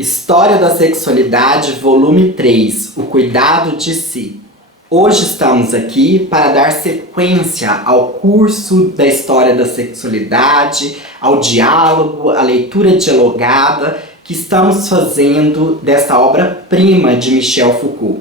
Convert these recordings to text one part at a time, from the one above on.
História da Sexualidade, volume 3, o cuidado de si. Hoje estamos aqui para dar sequência ao curso da História da Sexualidade, ao diálogo, à leitura dialogada que estamos fazendo dessa obra-prima de Michel Foucault.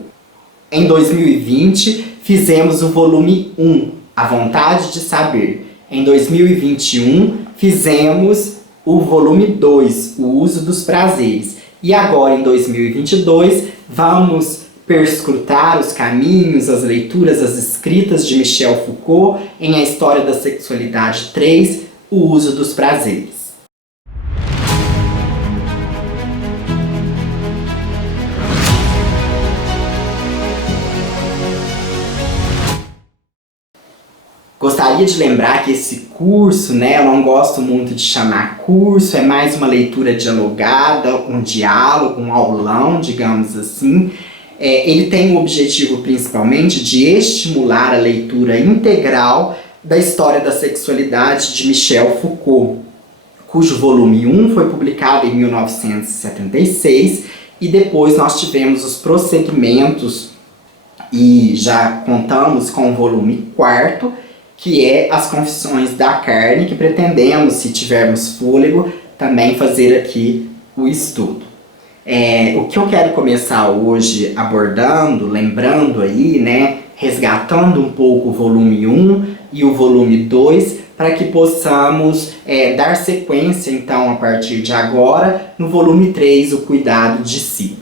Em 2020, fizemos o volume 1, A Vontade de Saber. Em 2021, fizemos o volume 2, O Uso dos Prazeres. E agora, em 2022, vamos perscrutar os caminhos, as leituras, as escritas de Michel Foucault em A História da Sexualidade 3, O Uso dos Prazeres. Gostaria de lembrar que esse curso, eu não gosto muito de chamar curso, é mais uma leitura dialogada, um diálogo, um aulão, digamos assim. Ele tem o objetivo principalmente de estimular a leitura integral da História da Sexualidade de Michel Foucault, cujo volume 1 foi publicado em 1976 e depois nós tivemos os prosseguimentos e já contamos com o volume 4º, que é As Confissões da Carne, que pretendemos, se tivermos fôlego, também fazer aqui o estudo. O que eu quero começar hoje abordando, lembrando aí, resgatando um pouco o volume 1 e o volume 2, para que possamos dar sequência, então, a partir de agora, no volume 3, O Cuidado de Si.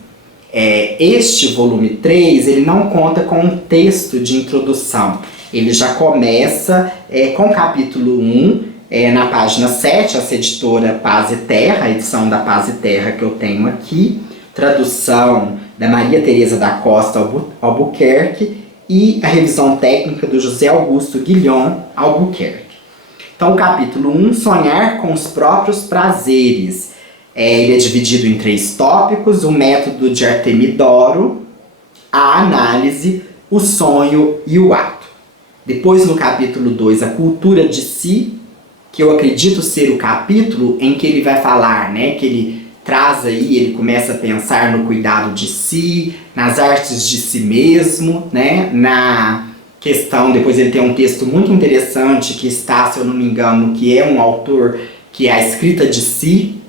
Este volume 3, ele não conta com um texto de introdução. Ele já começa com o capítulo 1, na página 7, essa editora Paz e Terra, a edição da Paz e Terra que eu tenho aqui, tradução da Maria Tereza da Costa Albuquerque e a revisão técnica do José Augusto Guilhom Albuquerque. Então, o capítulo 1, Sonhar com os próprios prazeres. Ele é dividido em 3 tópicos: o método de Artemidoro, a análise, o sonho e o ato. Depois, no capítulo 2, a cultura de si, que eu acredito ser o capítulo em que ele vai falar, que ele traz aí, ele começa a pensar no cuidado de si, nas artes de si mesmo, na questão, depois ele tem um texto muito interessante que está, se eu não me engano, que é um autor, que é a escrita de si.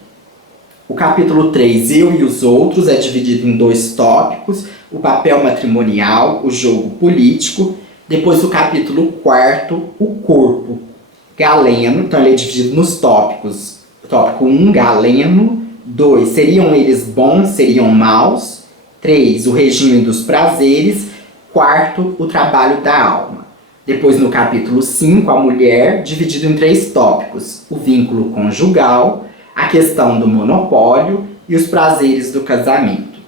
O capítulo 3, Eu e os Outros, é dividido em 2 tópicos, o papel matrimonial, o jogo político. Depois o capítulo 4, o corpo, Galeno, então ele é dividido nos tópicos. Tópico 1, Galeno. 2, seriam eles bons, seriam maus. 3, o regime dos prazeres. 4, o trabalho da alma. Depois no capítulo 5, a mulher, dividido em 3 tópicos. O vínculo conjugal, a questão do monopólio e os prazeres do casamento.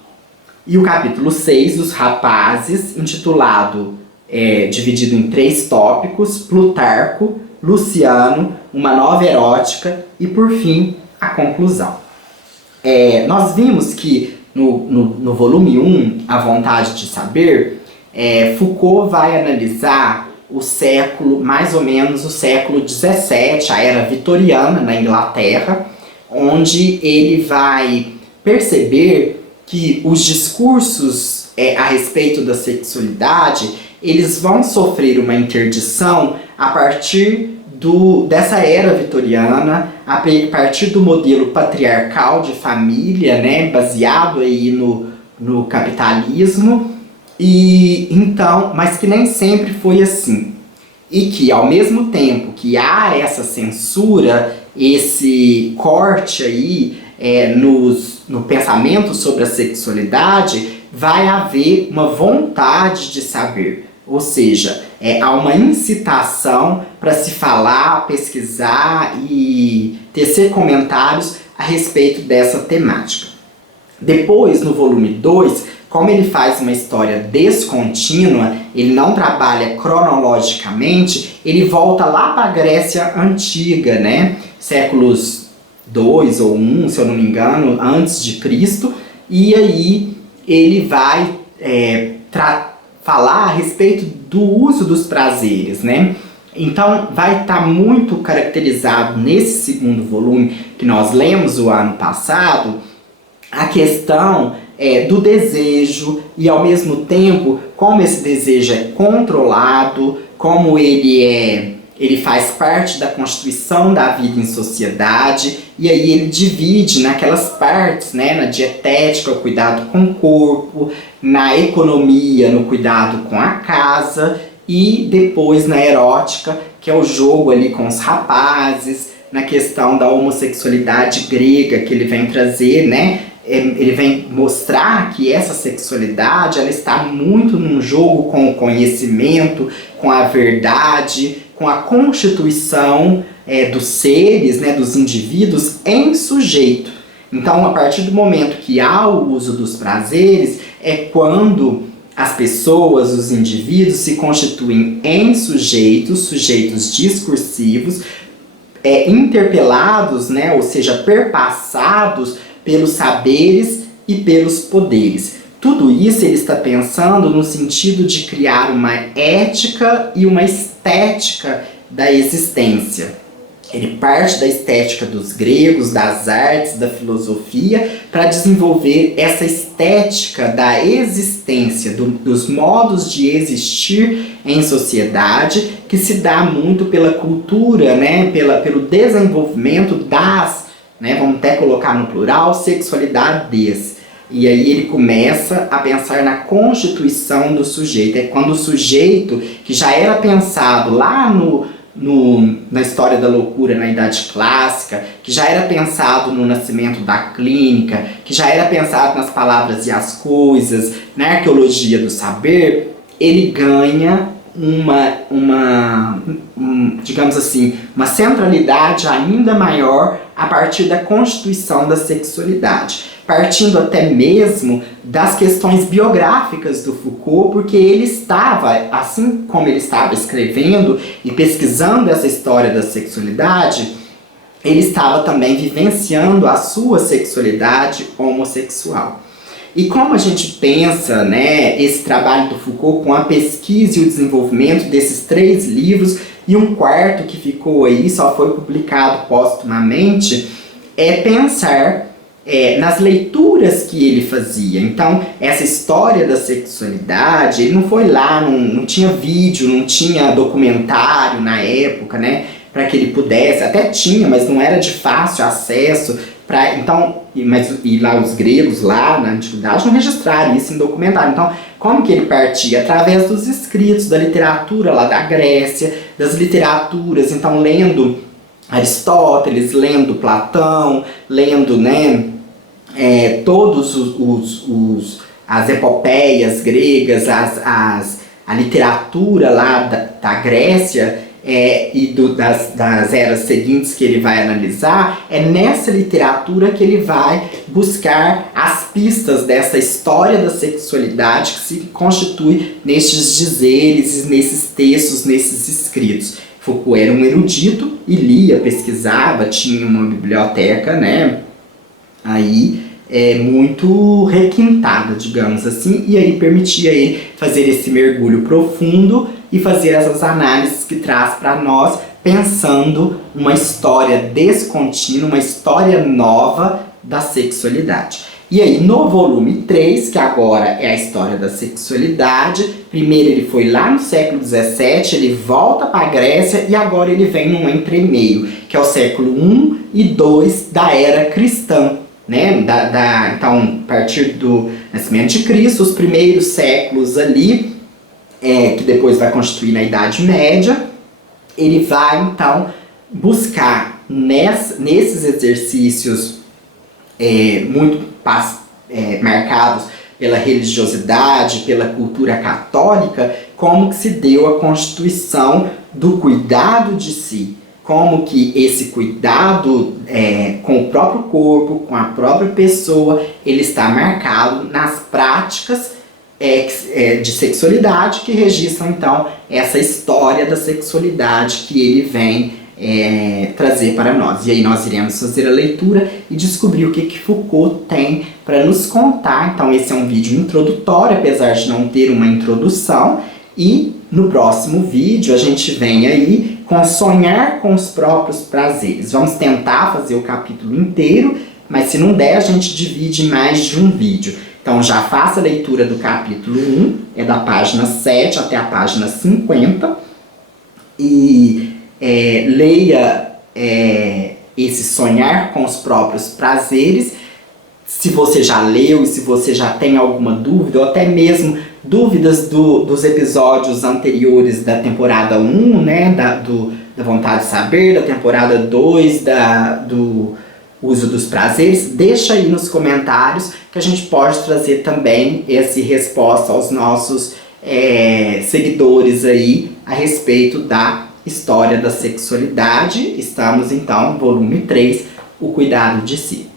E o capítulo 6, os rapazes, intitulado dividido em 3 tópicos: Plutarco, Luciano, uma nova erótica e, por fim, a conclusão. Nós vimos que no volume 1, A Vontade de Saber, Foucault vai analisar o século, mais ou menos o século XVII, a era vitoriana na Inglaterra, onde ele vai perceber que os discursos a respeito da sexualidade, eles vão sofrer uma interdição a partir dessa era vitoriana, a partir do modelo patriarcal de família, baseado aí no capitalismo, e então, mas que nem sempre foi assim. E que, ao mesmo tempo que há essa censura, esse corte aí no pensamento sobre a sexualidade, vai haver uma vontade de saber. Ou seja, há uma incitação para se falar, pesquisar e tecer comentários a respeito dessa temática. Depois, no volume 2, como ele faz uma história descontínua, ele não trabalha cronologicamente, ele volta lá para a Grécia Antiga, séculos 2 ou 1, se eu não me engano, antes de Cristo, e aí ele vai falar a respeito do uso dos prazeres, Então, vai estar muito caracterizado nesse segundo volume que nós lemos o ano passado, a questão do desejo e, ao mesmo tempo, como esse desejo é controlado, como ele faz parte da constituição da vida em sociedade, e aí ele divide naquelas partes, né, na dietética, o cuidado com o corpo, na economia, no cuidado com a casa, e depois na erótica, que é o jogo ali com os rapazes, na questão da homossexualidade grega que ele vem trazer, né? Ele vem mostrar que essa sexualidade ela está muito num jogo com o conhecimento, com a verdade, com a constituição dos seres, né, dos indivíduos em sujeito. Então, a partir do momento que há o uso dos prazeres, é quando as pessoas, os indivíduos, se constituem em sujeitos discursivos, interpelados, né, ou seja, perpassados pelos saberes e pelos poderes. Tudo isso ele está pensando no sentido de criar uma ética e uma estética da existência. Ele parte da estética dos gregos, das artes, da filosofia, para desenvolver essa estética da existência, dos modos de existir em sociedade, que se dá muito pela cultura, né, pelo desenvolvimento das, né, vamos até colocar no plural, sexualidades. E aí ele começa a pensar na constituição do sujeito. É quando o sujeito, que já era pensado lá na história da loucura na Idade Clássica, que já era pensado no nascimento da clínica, que já era pensado nas palavras e as coisas, na arqueologia do saber, ele ganha digamos assim, uma centralidade ainda maior a partir da constituição da sexualidade, partindo até mesmo das questões biográficas do Foucault, porque ele estava, assim como ele estava escrevendo e pesquisando essa história da sexualidade, ele estava também vivenciando a sua sexualidade homossexual. E como a gente pensa, né, esse trabalho do Foucault com a pesquisa e o desenvolvimento desses 3 livros e um quarto que ficou aí, só foi publicado póstumamente, é pensar nas leituras que ele fazia. Então, essa história da sexualidade, ele não foi lá, não tinha vídeo, não tinha documentário na época, né, para que ele pudesse, até tinha, mas não era de fácil acesso. E lá os gregos, lá na antiguidade, não registraram isso em documentário. Então, como que ele partia? Através dos escritos, da literatura lá da Grécia, das literaturas, então lendo Aristóteles, lendo Platão, lendo, né, todos as epopeias gregas, a literatura lá da Grécia, das eras seguintes que ele vai analisar. É nessa literatura que ele vai buscar as pistas dessa história da sexualidade que se constitui nesses dizeres, nesses textos, nesses escritos. Foucault era um erudito e lia, pesquisava, tinha uma biblioteca, né, aí muito requintada, digamos assim, e aí permitia ele fazer esse mergulho profundo e fazer essas análises que traz para nós, pensando uma história descontínua, uma história nova da sexualidade. E aí no volume 3, que agora é a história da sexualidade, primeiro ele foi lá no século XVII, ele volta para a Grécia e agora ele vem num entremeio, que é o século I e II da era cristã. Né? Então, a partir do nascimento de Cristo, os primeiros séculos ali, que depois vai constituir na Idade Média, ele vai então buscar nesses exercícios muito marcados pela religiosidade, pela cultura católica, como que se deu a constituição do cuidado de si. Como que esse cuidado com o próprio corpo, com a própria pessoa, ele está marcado nas práticas de sexualidade que registram então essa história da sexualidade que ele vem trazer para nós. E aí nós iremos fazer a leitura e descobrir o que Foucault tem para nos contar. Então esse é um vídeo introdutório, apesar de não ter uma introdução, e no próximo vídeo a gente vem aí com sonhar com os próprios prazeres. Vamos tentar fazer o capítulo inteiro, mas se não der, a gente divide em mais de um vídeo. Então já faça a leitura do capítulo 1, é da página 7 até a página 50, e leia esse Sonhar com os Próprios Prazeres. Se você já leu e se você já tem alguma dúvida, ou até mesmo dúvidas dos episódios anteriores da temporada 1, né, da Vontade de Saber, da temporada 2, do Uso dos Prazeres, deixa aí nos comentários que a gente pode trazer também essa resposta aos nossos seguidores aí a respeito da história da sexualidade. Estamos então, volume 3, o cuidado de si.